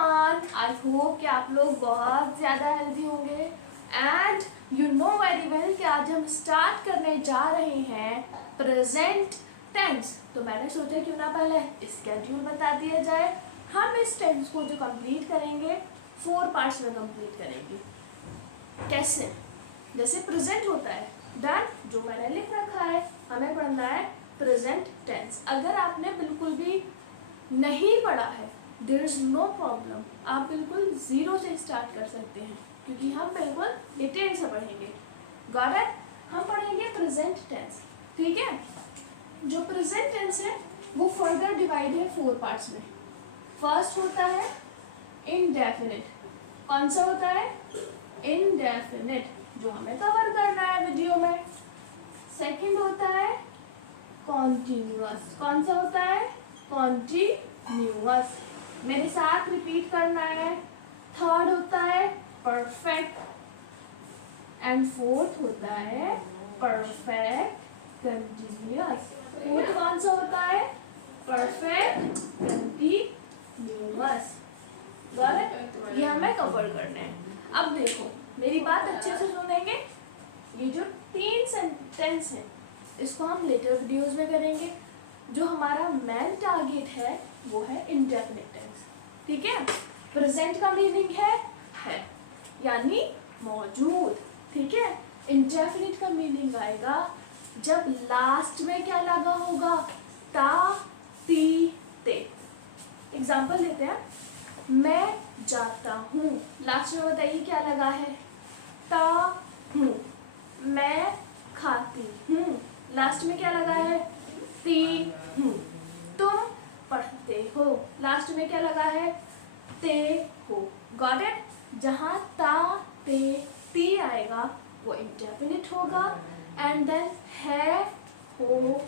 Everyone, I hope कि आप लोग बहुत ज़्यादा हेल्दी होंगे and you know very well कि आज हम स्टार्ट करने जा रहे हैं प्रेजेंट टेंस। तो मैंने सोचा क्यों ना पहले स्केड्यूल बता दिया जाए। हम इस टेंस को जो कंप्लीट करेंगे 4 पार्ट्स में कंप्लीट करेंगे। कैसे? जैसे प्रेजेंट होता है डन, जो मैंने लिख रखा है, हमें पढ़ना है प्रेजेंट टेंस। अगर आपने बिल्कुल भी नहीं पढ़ा है देयर इज नो प्रॉब्लम, आप बिल्कुल ज़ीरो से स्टार्ट कर सकते हैं क्योंकि हम बिल्कुल डिटेल से पढ़ेंगे। Got it? हम पढ़ेंगे प्रेजेंट टेंस, ठीक है। जो प्रेजेंट टेंस है वो फर्दर डिवाइड है 4 पार्ट्स में। फर्स्ट होता है इनडेफिनिट। कौन सा होता है? इनडेफिनिट, जो हमें कवर करना है वीडियो में। सेकंड होता है कॉन्टिन्यूअस। कौन सा होता है? कॉन्टिन्यूअस, मेरे साथ रिपीट करना है। थर्ड होता है परफेक्ट एंड फोर्थ होता है परफेक्ट कंटिन्यूअस। फोर्थ कौन सा होता है? Perfect continuous. ये हमें कवर करना है। अब देखो, मेरी बात अच्छे से सुनेंगे। ये जो 3 सेंटेंस है इसको हम लेटर वीडियोस में करेंगे। जो हमारा मेन टारगेट है वो है इंडेफिनिट टेंस, ठीक है। प्रेजेंट का मीनिंग है यानी मौजूद, ठीक है। इंडेफिनिट का मीनिंग आएगा जब लास्ट में क्या लगा होगा? ता, ती, ते। एग्जाम्पल लेते हैं। मैं जाता हूँ, लास्ट में बताइए क्या लगा है? ता हूँ। मैं खाती हूँ, लास्ट में क्या लगा है? ती हूँ। तुम पढ़ते हो, लास्ट में क्या लगा है? ते हो। Got it? जहाँ ता, ते, ती आएगा वो इंडेफिनिट होगा एंड देन है, हो,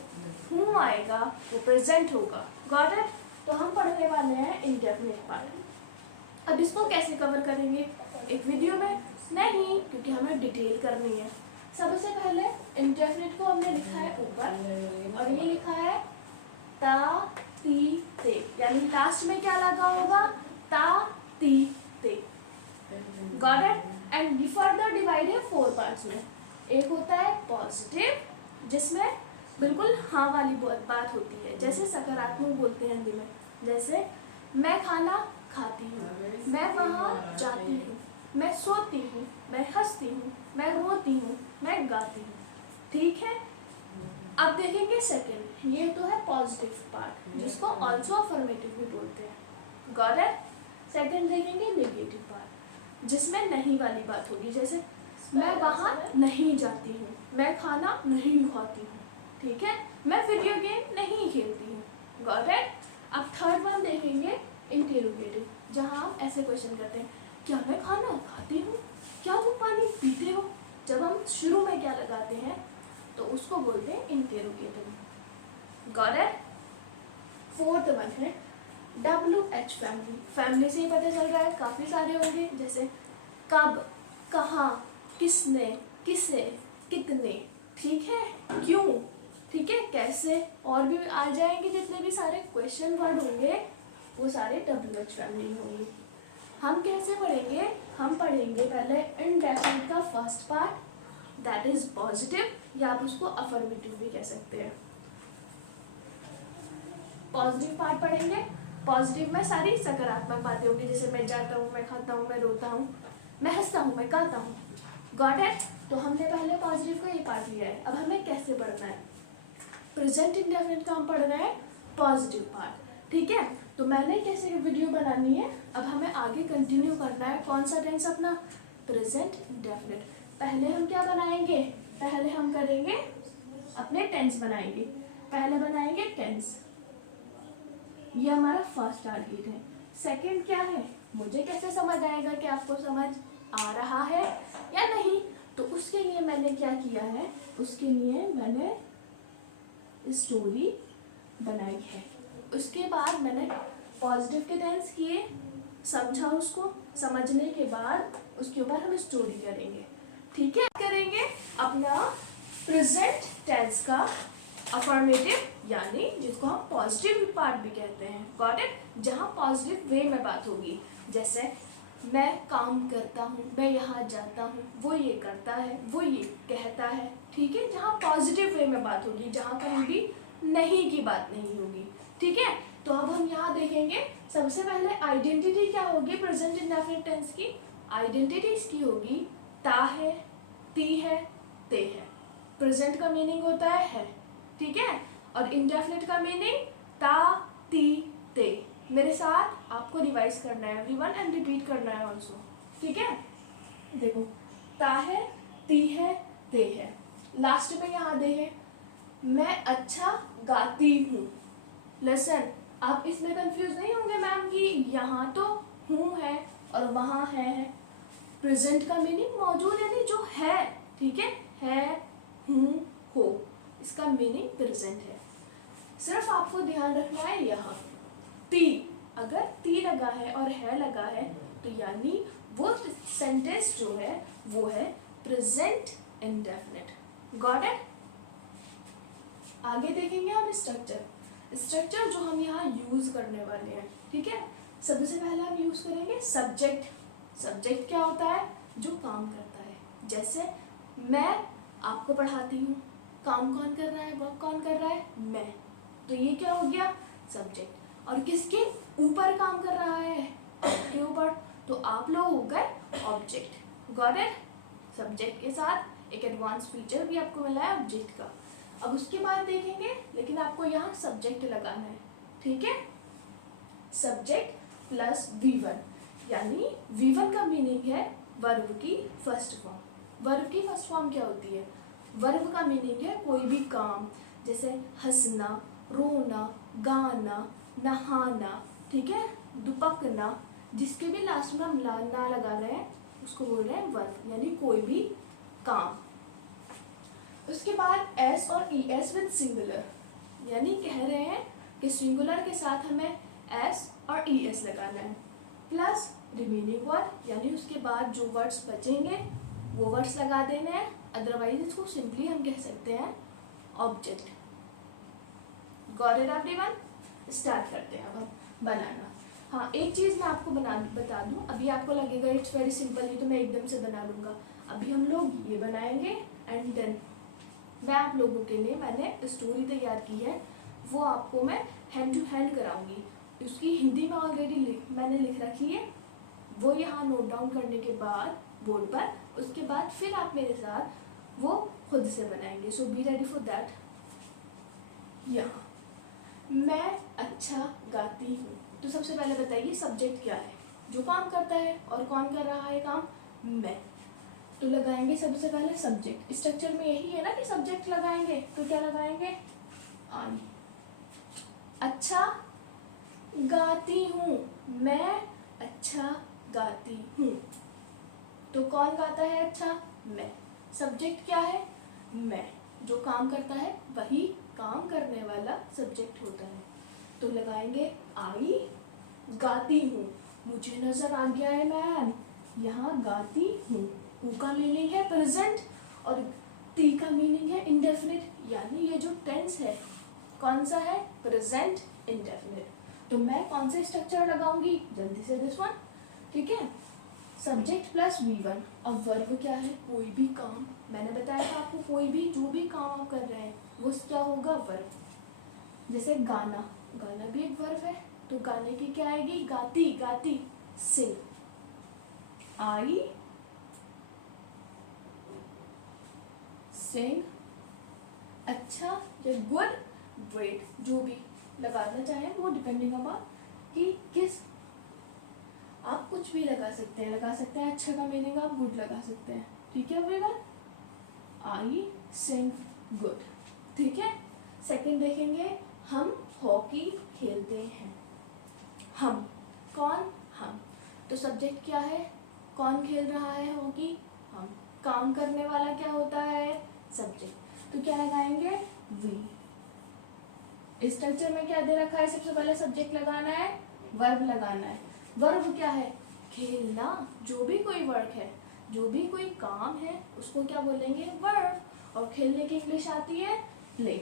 हूँ आएगा वो प्रेजेंट होगा। Got it? तो हम पढ़ने वाले हैं इंडेफिनिट पार्ट। अब इसको कैसे कवर करेंगे? एक वीडियो में नहीं, क्योंकि हमें डिटेल करनी है। सबसे पहले इंडेफिनिट को हमने लिखा है ऊपर और ये लिखा है ता, ती, ते, यानी लास्ट में क्या लगा होगा? ता, ती, ते। Got it? And further divide है 4 पार्ट्स में। एक होता है पॉजिटिव, जिसमें बिल्कुल हाँ वाली बात होती है, जैसे सकारात्मक बोलते हैं हिंदी में। जैसे मैं खाना खाती हूँ, मैं वहाँ जाती हूँ, मैं सोती हूँ, मैं हंसती हूँ, मैं रोती हूँ, मैं गाती हूँ, ठीक है। अब देखेंगे सेकंड, ये तो है पॉजिटिव पार्ट जिसको ऑल्सो अफर्मेटिव भी बोलते हैं। Got it? सेकंड देखेंगे नेगेटिव पार्ट, जिसमें नहीं वाली बात होगी। जैसे मैं वहाँ नहीं जाती हूँ, मैं खाना नहीं खाती हूँ, ठीक है, मैं वीडियो गेम नहीं खेलती हूँ। Got it? अब थर्ड वन देखेंगे इंटेरोगेटिव, जहाँ हम ऐसे क्वेश्चन करते हैं, क्या मैं खाना खाती हूँ? क्या तुम पानी पीते हो? जब हम शुरू में क्या लगाते हैं तो उसको बोलते हैं interrogative. Got it? Fourth one है WH फैमिली। फैमिली से ही पता चल रहा है काफ़ी सारे होंगे, जैसे कब, कहाँ, किसने, किसे, कितने, ठीक है, क्यों, ठीक है, कैसे, और भी आ जाएंगे। जितने भी सारे क्वेश्चन वर्ड होंगे वो सारे WH फैमिली होंगे। हम कैसे पढ़ेंगे? हम पढ़ेंगे पहले इनडेफिनिट का first part, that is positive, या आप उसको अफर्मेटिव भी कह सकते हैं। पॉजिटिव पार्ट पढ़ेंगे। पॉजिटिव में सारी सकारात्मक बातें होंगी, जैसे मैं जाता हूँ, मैं खाता हूँ, मैं रोता हूँ, मैं हंसता हूँ, मैं गाता हूँ। Got it? तो हमने पहले पॉजिटिव का ये पार्ट लिया है। अब हमें कैसे पढ़ना है? प्रेजेंट इंडेफिनिट का हम पढ़ रहे हैं पॉजिटिव पार्ट, ठीक है। तो मैंने कैसे वीडियो बनानी है, अब हमें आगे कंटिन्यू करना है। कौन सा टेंस अपना? Present indefinite. पहले हम क्या बनाएंगे? पहले हम करेंगे अपने टेंस बनाएंगे। पहले बनाएंगे टेंस, ये हमारा फर्स्ट टारगेट है। सेकंड क्या है? मुझे कैसे समझ आएगा कि आपको समझ आ रहा है या नहीं? तो उसके लिए मैंने क्या किया है, उसके लिए मैंने स्टोरी बनाई है। उसके बाद मैंने पॉजिटिव के टेंस किए, समझा, उसको समझने के बाद उसके ऊपर हम स्टोरी करेंगे, ठीक है। करेंगे अपना प्रेजेंट टेंस का अफर्मेटिव यानी जिसको हम पॉजिटिव पार्ट भी कहते हैं, गॉट इट, जहाँ पॉजिटिव वे में बात होगी। जैसे मैं काम करता हूँ, मैं यहाँ जाता हूँ, वो ये करता है, वो ये कहता है, ठीक है, जहाँ पॉजिटिव वे में बात होगी, जहाँ कहीं भी नहीं की बात नहीं होगी, ठीक है। तो अब हम यहाँ देखेंगे, सबसे पहले आइडेंटिटी क्या होगी प्रेजेंट इंडेफिनिट टेंस की। आइडेंटिटी इसकी होगी ता है, ती है, ते है। प्रेजेंट का मीनिंग होता है, ठीक है, और इंडेफिनिट का मीनिंग ता, ती, ते। मेरे साथ आपको रिवाइज करना है एवरीवन एंड रिपीट करना है ऑल्सो, ठीक है। देखो, ता है, ती है, ते है। लास्ट में यहाँ देखें, मैं अच्छा गाती हूँ। लिसन, आप इसमें कंफ्यूज नहीं होंगे मैम कि यहाँ तो हूँ है और वहाँ है। प्रेजेंट का मीनिंग मौजूद यानी जो है, ठीक है, हूँ, हो, इसका मीनिंग प्रेजेंट है। सिर्फ आपको ध्यान रखना है यहाँ ती, अगर ती लगा है और है लगा है तो यानी वो सेंटेंस जो है वो है प्रेजेंट इंडेफिनिट, गॉट इट। आगे देखेंगे हम स्ट्रक्चर जो हम यहाँ यूज करने वाले हैं, ठीक है। सबसे पहले हम यूज करेंगे सब्जेक्ट क्या होता है, जो काम करता है। जैसे मैं आपको पढ़ाती हूँ, काम कौन कर रहा है, वर्क कौन कर रहा है, मैं, तो ये क्या हो गया सब्जेक्ट। और किसके ऊपर काम कर रहा है, आपके ऊपर, तो आप लोग हो गए ऑब्जेक्ट, गॉट इट। सब्जेक्ट के साथ एक एडवांस फीचर भी आपको मिला है ऑब्जेक्ट का। अब उसके बाद देखेंगे, लेकिन आपको यहाँ सब्जेक्ट लगाना है, ठीक है। सब्जेक्ट प्लस V1, यानी V1 का मीनिंग है वर्ब की फर्स्ट फॉर्म। वर्ब की फर्स्ट फॉर्म क्या होती है, वर्ब का मीनिंग है कोई भी काम, जैसे हंसना, रोना, गाना, नहाना, ठीक है, दुपकना, जिसके भी लास्ट में हम ना लगा रहे हैं उसको बोल रहे हैं वर्ब, यानी कोई भी काम। उसके बाद एस और ई एस विद सिंगुलर, यानी कह रहे हैं कि सिंगुलर के साथ हमें एस और ई एस लगाना है, प्लस रिमेनिंग वर्ड, यानी उसके बाद जो वर्ड्स बचेंगे वो वर्ड्स लगा देने हैं। अदरवाइज इसको सिंपली हम कह सकते हैं object, got it everyone. Start करते हैं अब हम बनाना। हाँ, एक चीज़ मैं आपको बता दूँ, अभी आपको लगेगा इट्स वेरी सिंपल, ये तो मैं एकदम से बना लूँगा। अभी हम लोग ये बनाएंगे एंड देन मैं आप लोगों के लिए मैंने स्टोरी तैयार की है, वो आपको मैं हैंड टू हैंड कराऊंगी। उसकी हिंदी में ऑलरेडी मैंने लिख रखी है, वो यहाँ नोट डाउन करने के बाद बोर्ड पर, उसके बाद फिर आप मेरे साथ वो खुद से बनाएंगे। सो बी रेडी फॉर दैट। यहाँ मैं अच्छा गाती हूँ, तो सबसे पहले बताइए सब्जेक्ट क्या है, जो काम करता है, और कौन कर रहा है काम, मैं। तो लगाएंगे सबसे पहले सब्जेक्ट। स्ट्रक्चर में यही है ना कि सब्जेक्ट लगाएंगे, तो क्या लगाएंगे, आई। अच्छा गाती हूँ, मैं अच्छा गाती हूँ, तो कौन गाता है अच्छा, मैं। सब्जेक्ट क्या है, मैं, जो काम करता है वही काम करने वाला सब्जेक्ट होता है। तो लगाएंगे आई गाती हूँ, मुझे नजर आ गया है मैम, यहाँ गाती हूँ। ऊ का मीनिंग है प्रेजेंट और ती का मीनिंग है इंडेफिनिट, यानी ये जो टेंस है कौन सा है, प्रेजेंट इंडेफिनिट। तो मैं कौन से स्ट्रक्चर लगाऊंगी, जल्दी से दिस वन, ठीक है। सब्जेक्ट प्लस V1, अब वर्ब क्या है, कोई भी काम। मैंने बताया था आपको, कोई भी जो भी काम आप कर रहे हैं वो क्या होगा, वर्ब। जैसे गाना, गाना भी एक वर्ब है, तो गाने की क्या आएगी, गाती, गाती, सिंग। आई सिंग, अच्छा या गुड, ग्रेट, जो भी लगाना चाहें वो डिपेंडिंग अपॉन कि किस, आप कुछ भी लगा सकते हैं, अच्छा का मीनिंग आप गुड लगा सकते हैं, ठीक है एवरीवन। आई सिंग गुड, ठीक है। सेकंड देखेंगे, हम हॉकी खेलते हैं। हम, कौन, हम, तो सब्जेक्ट क्या है, कौन खेल रहा है हॉकी, हम। काम करने वाला क्या होता है, सब्जेक्ट, तो क्या लगाएंगे, वी। स्ट्रक्चर में क्या दे रखा है, सबसे पहले सब्जेक्ट लगाना है, वर्ब लगाना है। वर्ब क्या है, खेलना, जो भी कोई वर्क है, जो भी कोई काम है उसको क्या बोलेंगे, वर्ब। और खेलने की इंग्लिश आती है प्ले,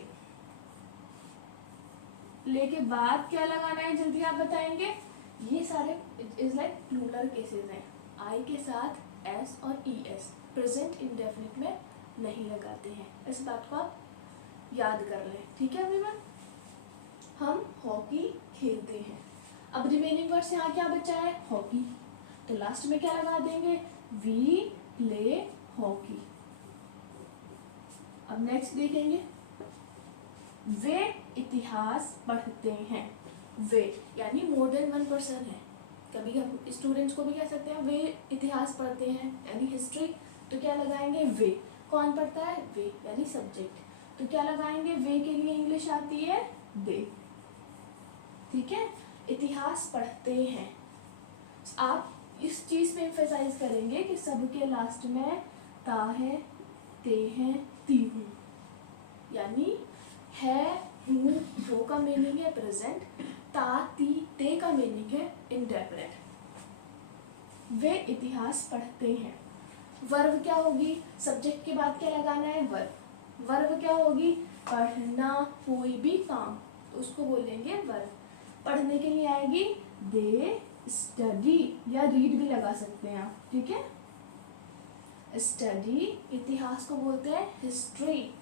ले के बाद क्या लगाना है जल्दी आप बताएंगे। ये सारे इज लाइक प्लूरल केसेस हैं। आई के साथ एस और ई एस प्रेजेंट इंडेफिनिट में नहीं लगाते हैं, इस बात को आप याद कर लें, ठीक है एवरीवन। हम हॉकी खेलते हैं। अब रिमेनिंग वर्ड्स यहाँ क्या बचा है, हॉकी, तो लास्ट में क्या लगा देंगे, वी प्ले हॉकी। अब नेक्स्ट देखेंगे, वे इतिहास पढ़ते हैं। वे यानी मोर देन वन पर्सन है। कभी हम स्टूडेंट्स को भी कह सकते हैं वे इतिहास पढ़ते हैं यानी हिस्ट्री, तो क्या लगाएंगे वे। कौन पढ़ता है, वे यानी सब्जेक्ट, तो क्या लगाएंगे, वे के लिए इंग्लिश आती है दे, ठीक है। इतिहास पढ़ते हैं, आप इस चीज पे एम्फेसाइज करेंगे कि सबके लास्ट में ता है, ते हैं, ती हूँ, यानी है, हूँ, वो का मीनिंग है प्रेजेंट, ता ती ते का मीनिंग है इंडेफिनिट। वे इतिहास पढ़ते हैं। वर्ब क्या होगी, सब्जेक्ट के बाद क्या लगाना है, वर्ब। वर्ब क्या होगी, पढ़ना, कोई भी काम, तो उसको बोलेंगे वर्ब। पढ़ने के लिए आएगी दे स्टडी, या रीड भी लगा सकते हैं आप, ठीक है। स्टडी, इतिहास को बोलते हैं हिस्ट्री।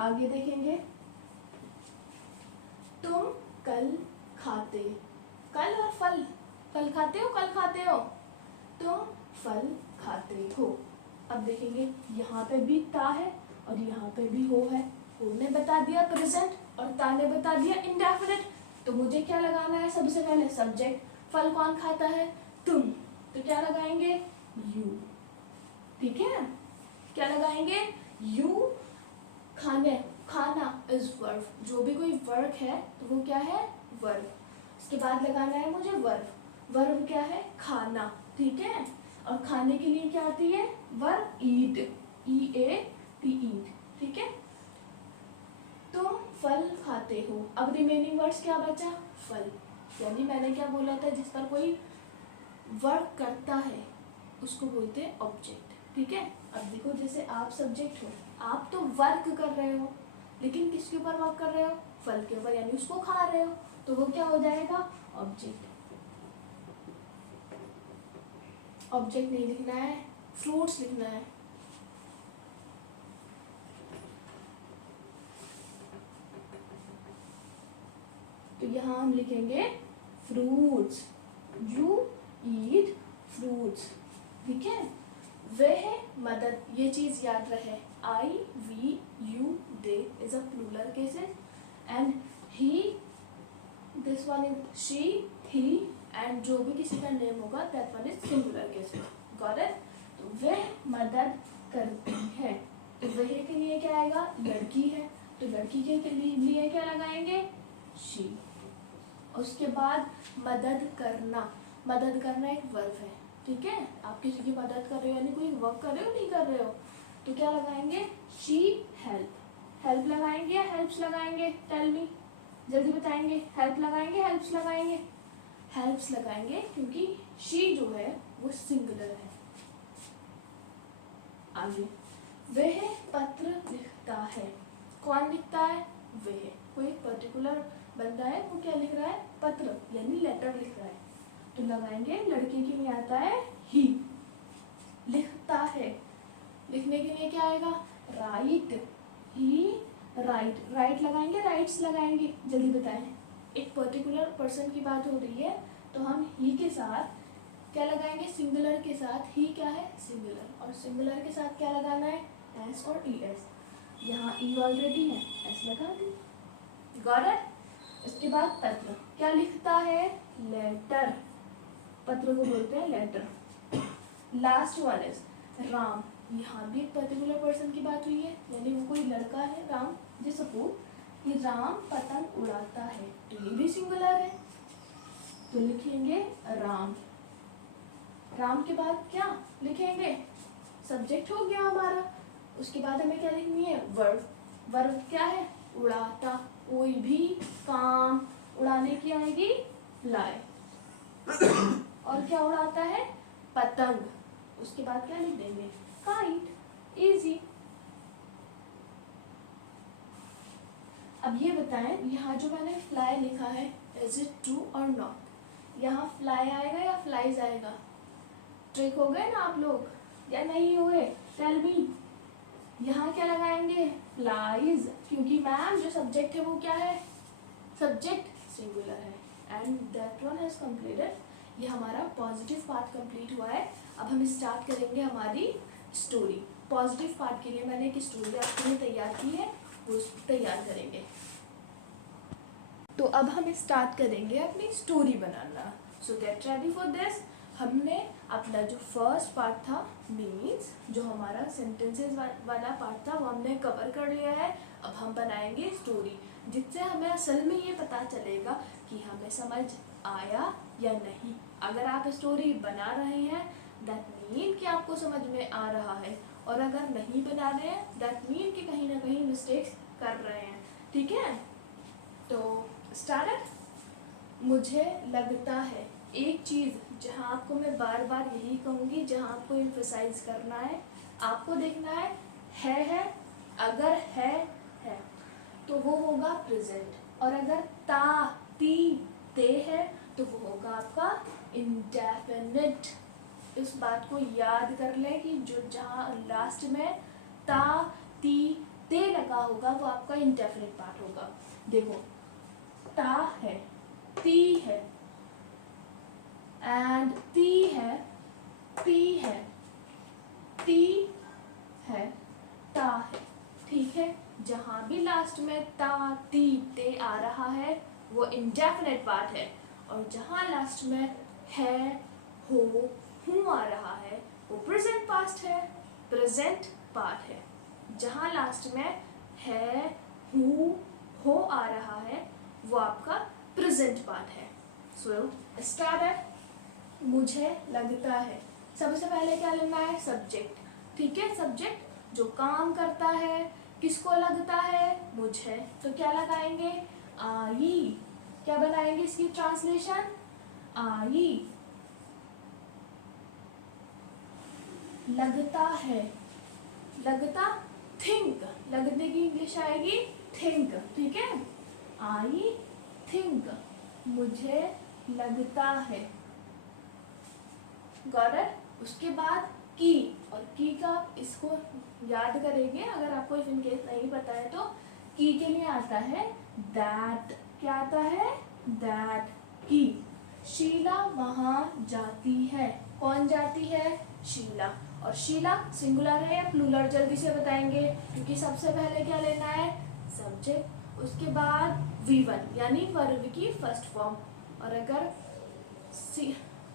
आगे देखेंगे, तुम कल खाते, कल और फल, कल खाते हो, कल खाते हो, तुम फल खाते हो। अब देखेंगे यहाँ पे भी ता है और यहाँ पे भी हो है। हो ने बता दिया प्रेजेंट और ता ने बता दिया इंडेफिनिट, तो मुझे क्या लगाना है, सबसे पहले सब्जेक्ट। फल कौन खाता है, तुम, तो क्या लगाएंगे, यू, ठीक है। क्या लगाएंगे, यू। खाने, खाना इज वर्ब, जो भी कोई वर्क है तो वो क्या है, वर्ब। इसके बाद लगाना है मुझे वर्ब। वर्ब क्या है, खाना, ठीक है। और खाने के लिए क्या आती है, verb eat, E A T ईट, ठीक है। तुम फल खाते हो। अब रिमेनिंग वर्ड्स क्या बचा, फल, यानी मैंने क्या बोला था, जिस पर कोई वर्क करता है उसको बोलते हैं ऑब्जेक्ट, ठीक है। अब देखो जैसे आप सब्जेक्ट हो, आप तो वर्क कर रहे हो, लेकिन किसके ऊपर वर्क कर रहे हो, फल के ऊपर, यानी उसको खा रहे हो, तो वो क्या हो जाएगा, ऑब्जेक्ट। ऑब्जेक्ट नहीं लिखना है, फ्रूट्स लिखना है। तो यहाँ हम लिखेंगे फ्रूट्स, यू ईट फ्रूट्स, ठीक है। वह मदद, ये चीज याद रहे, I we you they is a plural cases, and he, this one is she he, and जो भी किसी का नेम होगा that one is singular cases, got it. तो वह मदद करती है, तो वह के लिए क्या आएगा, लड़की है, तो लड़की के लिए क्या लगाएंगे, शी। उसके बाद मदद करना, मदद करना एक वर्ब है, ठीक है। आप किसी की मदद कर रहे हो यानी कोई वर्क कर रहे हो, नहीं कर रहे हो, तो क्या लगाएंगे, शी हेल्प। हेल्प लगाएंगे या हेल्प्स लगाएंगे, टेल मी, जल्दी बताएंगे। हेल्प लगाएंगे, हेल्प्स लगाएंगे, हेल्प्स लगाएंगे, क्योंकि शी जो है वो सिंगुलर है। आगे, वह पत्र लिखता है, कौन लिखता है, वह, कोई पर्टिकुलर बंदा है, वो क्या लिख रहा है, पत्र यानी लेटर लिख रहा है, तो लगाएंगे, लड़के के लिए आता है ही। लिखता है, लिखने के लिए क्या आएगा, राइट, ही राइट, राइट लगाएंगे, राइट्स लगाएंगे, जल्दी बताएं। एक पर्टिकुलर पर्सन की बात हो रही है, तो हम ही के साथ क्या लगाएंगे, सिंगुलर के साथ, ही क्या है, सिंगुलर, और सिंगुलर के साथ क्या लगाना है, एस और ई एस। यहाँ ई ऑलरेडी है, एस लगा दी, गॉट इट। इसके बाद पत्र, क्या लिखता है, लेटर, पत्र को बोलते हैं letter. Last one is Ram, यहाँ भी एक पर्टिकुलर पर्सन की बात हुई है, यानी वो कोई लड़का है, राम। जी सपोज कि राम पतंग उड़ाता है, तो ये भी सिंगुलर है, तो लिखेंगे राम। राम के बाद क्या लिखेंगे, सब्जेक्ट हो गया हमारा। उसके बाद हमें क्या लिखनी है, वर्ब। वर्ब क्या है, उड़ाता, कोई भी काम, उड़ाने की आएगी फ्लाई, और क्या उड़ाता है, पतंग। उसके बाद क्या लिख देंगे, काइट, इजी। अब ये बताएं, यहाँ जो मैंने फ्लाई लिखा है, इज इट ट्रू और नॉट? यहाँ फ्लाई आएगा या फ्लाइज आएगा? ट्रिक हो गए ना आप लोग या नहीं हुए? Tell me. यहाँ क्या लगाएंगे? फ्लाइज, क्योंकि मैम जो सब्जेक्ट है वो क्या है? सब्जेक्ट सिंगुलर है। And that one has completed. ये हमारा पॉजिटिव पार्ट कंप्लीट हुआ है। अब हम स्टार्ट करेंगे हमारी स्टोरी। पॉजिटिव पार्ट के लिए मैंने एक स्टोरी आपके लिए तैयार की है, वो तैयार करेंगे। तो अब हम स्टार्ट करेंगे अपनी story banana. So get ready for this. हमने अपना जो फर्स्ट पार्ट था, मीन्स जो हमारा सेंटेंसेस वाला पार्ट था, वो हमने कवर कर लिया है। अब हम बनाएंगे स्टोरी, जिससे हमें असल में ये पता चलेगा कि हमें समझ आया या नहीं। अगर आप स्टोरी बना रहे हैं दैट मीन कि आपको समझ में आ रहा है, और अगर नहीं बना रहे हैं दैट मीन कि कहीं ना कहीं मिस्टेक्स कर रहे हैं। ठीक है, तो स्टार्ट। मुझे लगता है, एक चीज़ जहाँ आपको मैं बार बार यही कहूँगी, जहाँ आपको एम्फसाइज करना है, आपको देखना है, अगर है तो वो होगा प्रेजेंट, और अगर ता ती ते है तो वो होगा आपका इंडेफिनिट। इस बात को याद कर लें कि जो जहाँ लास्ट में ता ती ते लगा होगा वो आपका इंडेफिनिट पार्ट होगा। देखो, ता है, ती है, एंड ती है, ती है, ती है, ता है। ठीक है, जहाँ भी लास्ट में ता ती ते आ रहा है वो इंडेफिनिट पार्ट है, और जहाँ लास्ट में है हो हूँ आ रहा है वो प्रेजेंट पास्ट है, प्रेजेंट पार्ट है। जहाँ लास्ट में है हूँ हो आ रहा है वो आपका प्रेजेंट पार्ट है। So start. मुझे लगता है, सबसे पहले क्या लेना है? सब्जेक्ट। ठीक है, सब्जेक्ट जो काम करता है, किसको लगता है? मुझे। तो क्या लगाएंगे? आई। क्या बनाएंगे इसकी ट्रांसलेशन? आई लगता है, लगता थिंक, लगने की इंग्लिश आएगी थिंक। ठीक है, आई थिंक, मुझे लगता है। Got it? उसके बाद की, और की का इसको याद करेंगे अगर आपको इन केस नहीं पता है तो। की के लिए आता है दैट। क्या आता है? दैट की। शीला वहाँ जाती है। कौन जाती है? शीला। और शीला सिंगुलर है या प्लूरल? जल्दी से बताएंगे, क्योंकि सबसे पहले क्या लेना है? सब्जेक्ट। उसके बाद V1 यानी वर्ब की फर्स्ट फॉर्म, और अगर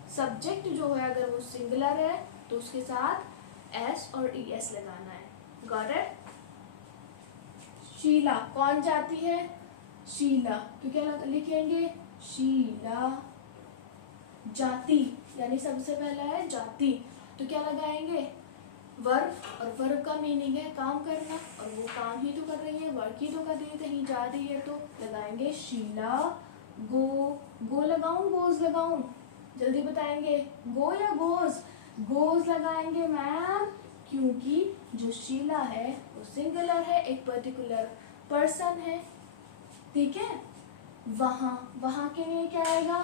सब्जेक्ट जो है अगर वो सिंगुलर है तो उसके साथ एस और ES लगाना है। Got it? शीला कौन जाती है? शीला। तो क्या लिखेंगे? शीला जाती, यानी सबसे पहला है जाती, तो क्या लगाएंगे? वर्ब। और वर्ब का मीनिंग है काम करना, और वो काम ही तो कर रही है, वर्क ही तो कर रही है, कहीं जा रही है, तो लगाएंगे शीला गो। गो लगाऊं गोज लगाऊं? जल्दी बताएंगे, गो या गोज? गोज लगाएंगे मैम, क्योंकि जो शीला है वो सिंगुलर है, एक पर्टिकुलर पर्सन है। ठीक है, वहाँ के लिए क्या आएगा?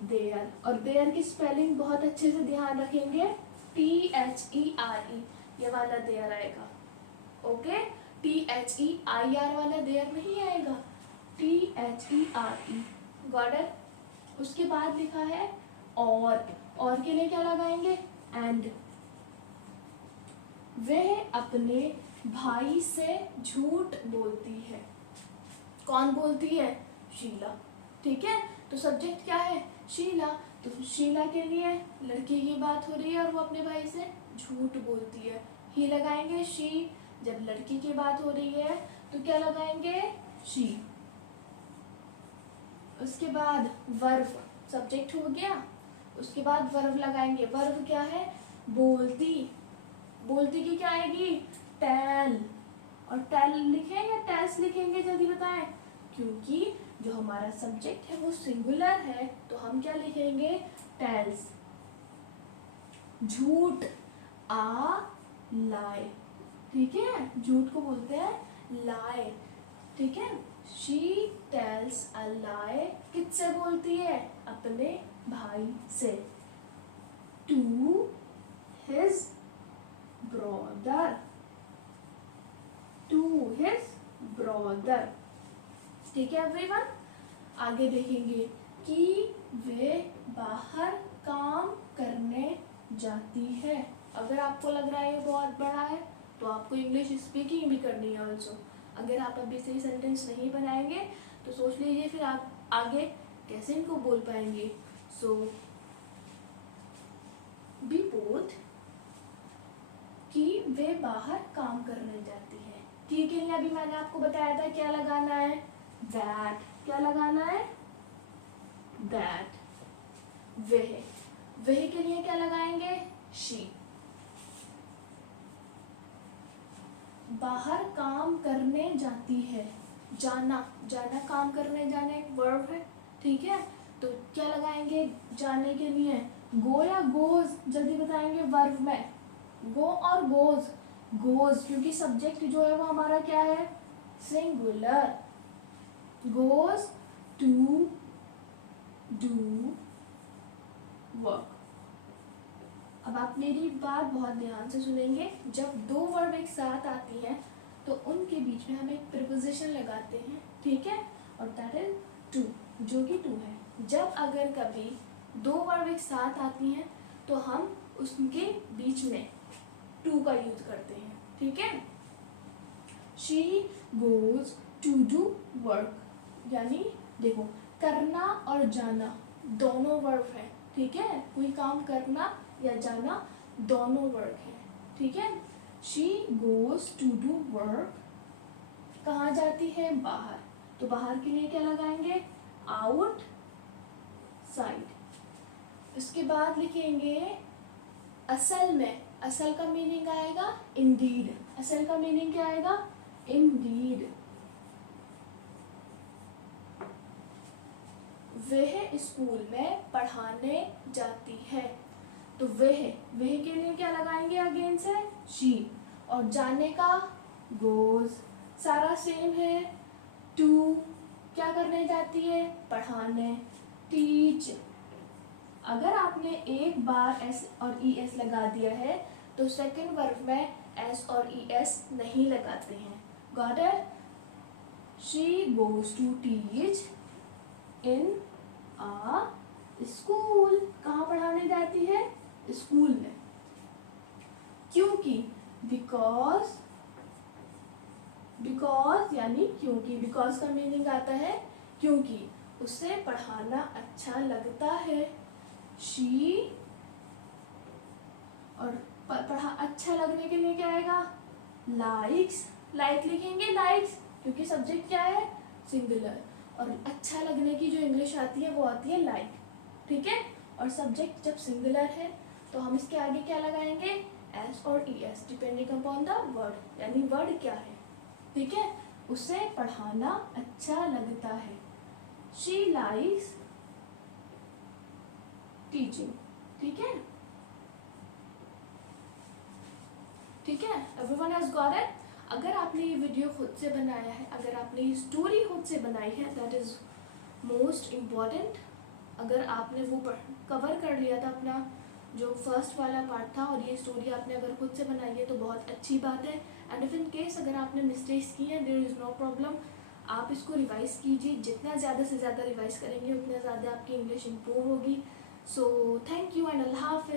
देयर। और देयर की स्पेलिंग बहुत अच्छे से ध्यान रखेंगे, THERE, ये वाला देयर आएगा। ओके, THEIR वाला देयर नहीं आएगा, THERE। Got it? उसके बाद लिखा है और के लिए क्या लगाएंगे? एंड। वह अपने भाई से झूठ बोलती है। कौन बोलती है? शीला। ठीक है, तो सब्जेक्ट क्या है? शीला। तो शीला के लिए लड़की की बात हो रही है और वो अपने भाई से झूठ बोलती है, ही लगाएंगे शी। जब लड़की की बात हो रही है तो क्या लगाएंगे? शी। उसके बाद वर्ब, सब्जेक्ट हो गया, उसके बाद वर्ब लगाएंगे। वर्ब क्या है? बोलती। बोलती की क्या आएगी? टेल। और टेल लिखें या टेल्स लिखेंगे? जल्दी बताएं, क्योंकि जो हमारा सब्जेक्ट है वो सिंगुलर है तो हम क्या लिखेंगे? टेल्स। झूठ, आ लाए। ठीक है, झूठ को बोलते हैं लाए। ठीक है, शी टेल्स अ लाई, किससे बोलती है? अपने भाई से। To his brother, to his brother. ठीक है एवरीवन, आगे देखेंगे कि वे बाहर काम करने जाती है। अगर आपको लग रहा है ये बहुत बड़ा है तो आपको इंग्लिश स्पीकिंग भी करनी है ऑल्सो। अगर आप अभी से ही सेंटेंस नहीं बनाएंगे तो सोच लीजिए फिर आप आगे कैसे इनको बोल पाएंगे। सो बी बोथ कि वे बाहर काम करने जाती है। कि के लिए अभी मैंने आपको बताया था क्या लगाना है, दैट। क्या लगाना है? दैट। वह के लिए क्या लगाएंगे? शी। बाहर काम करने जाती है, जाना, जाना काम करने जाना एक वर्ब है, ठीक है। तो क्या लगाएंगे जाने के लिए? गो या गोज, जल्दी बताएंगे वर्ब में। गो और गोज। गोज क्योंकि सब्जेक्ट जो है वो हमारा क्या है? Singular. Goes to do work. अब आप मेरी बात बहुत ध्यान से सुनेंगे। जब दो वर्ब एक साथ आती हैं तो उनके बीच में हम एक प्रीपोजिशन लगाते हैं, ठीक है, और दैट इज टू, जो कि टू है। जब अगर कभी दो वर्ब एक साथ आती हैं तो हम उसके बीच में टू का यूज करते हैं, ठीक है। She goes to do work, यानी देखो करना और जाना दोनों वर्ब है, ठीक है। कोई काम करना या जाना दोनों वर्क है, ठीक है। She goes to do work, कहाँ जाती है? बाहर। तो बाहर के लिए क्या लगाएंगे? Out side. इसके बाद लिखेंगे असल में। असल का मीनिंग आएगा इंडीड। असल का मीनिंग क्या आएगा? इंडीड। वह स्कूल में पढ़ाने जाती है। तो वह के लिए क्या लगाएंगे? अगेन से शी। और जाने का गोज, सारा सेम है। टू क्या करने जाती है? पढ़ाने। टीच, अगर आपने एक बार एस और ई एस लगा दिया है तो सेकंड वर्ब में एस और ई एस नहीं लगाते हैं। Got it? She goes to teach in a school, कहाँ पढ़ाने जाती है? स्कूल में। क्योंकि बिकॉज, बिकॉज यानी क्योंकि। बिकॉज का मीनिंग आता है क्योंकि उसे पढ़ाना अच्छा लगता है। शी, और पढ़ा अच्छा लगने के लिए क्या आएगा? लाइक्स। लाइक लिखेंगे लाइक्स क्योंकि सब्जेक्ट क्या है? सिंगुलर। और अच्छा लगने की जो इंग्लिश आती है वो आती है लाइक, ठीक है। और सब्जेक्ट जब सिंगुलर है तो हम इसके आगे क्या लगाएंगे? एस और E S depending upon the word, यानी वर्ड क्या है, ठीक है। उसे पढ़ाना अच्छा लगता है। शी लाइक्स टीचिंग, ठीक है, ठीक है। Everyone has got it. अगर आपने ये वीडियो खुद से बनाया है, अगर आपने ये स्टोरी खुद से बनाई है, दैट इज मोस्ट इम्पॉर्टेंट। अगर आपने वो कवर कर लिया था अपना जो फर्स्ट वाला पार्ट था और ये स्टोरी आपने अगर खुद से बनाई है तो बहुत अच्छी बात है। एंड इफ इन केस अगर आपने मिस्टेक्स की हैं, देयर इज़ नो प्रॉब्लम, आप इसको रिवाइज कीजिए। जितना ज़्यादा से ज़्यादा रिवाइज करेंगे उतना ज़्यादा आपकी इंग्लिश इम्प्रूव होगी। सो थैंक यू एंड अल्लाह हाफ़िज़।